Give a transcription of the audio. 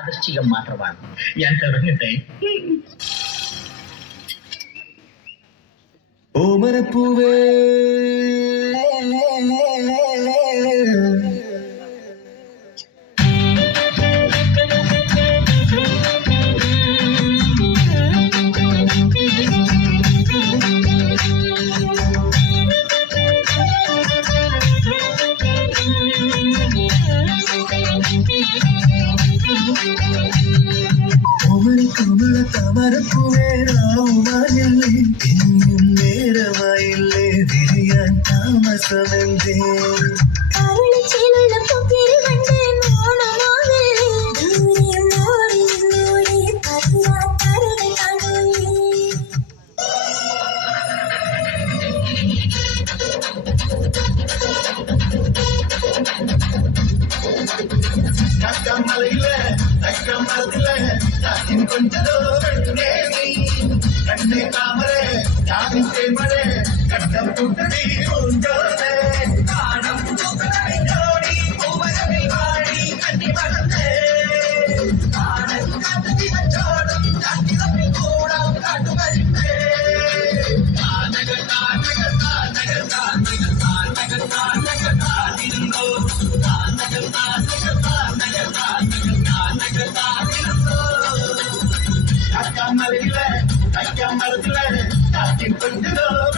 അതിർച്ചികം മാത്രമാണ്. ഞാൻ തുടങ്ങട്ടെ. ഓമനപ്പൂവേ കമല താമരപ്പൂവേ രാവുമായില്ലേ ഇനിയും നേരമായില്ലേ വിരിയാൻ താമസമെന്തേ കണ്ണേ താമരേ ജാതിന്റെ മഴേ കട്ടം തുട്ടടി കൊണ്ടോരേ കാണം ചുക്കനോടി പൂവരവിൽ വാടി കണ്ണി വളർന്നേ കാണം കാട്ടി വച്ചോടും കാട്ടി തമ്മിൽ കൂടാം കാട്ടുവരുന്നേ കാനകൾ കാനകൾ കാനകൾ കാനകൾ കാനകൾ കാനകൾ കാതിരുന്നോ കാനകൾ കാനകൾ കാനകൾ കാനകൾ കാനകൾ കാതിരുന്നോ I got my little, I got my little, I can put it on.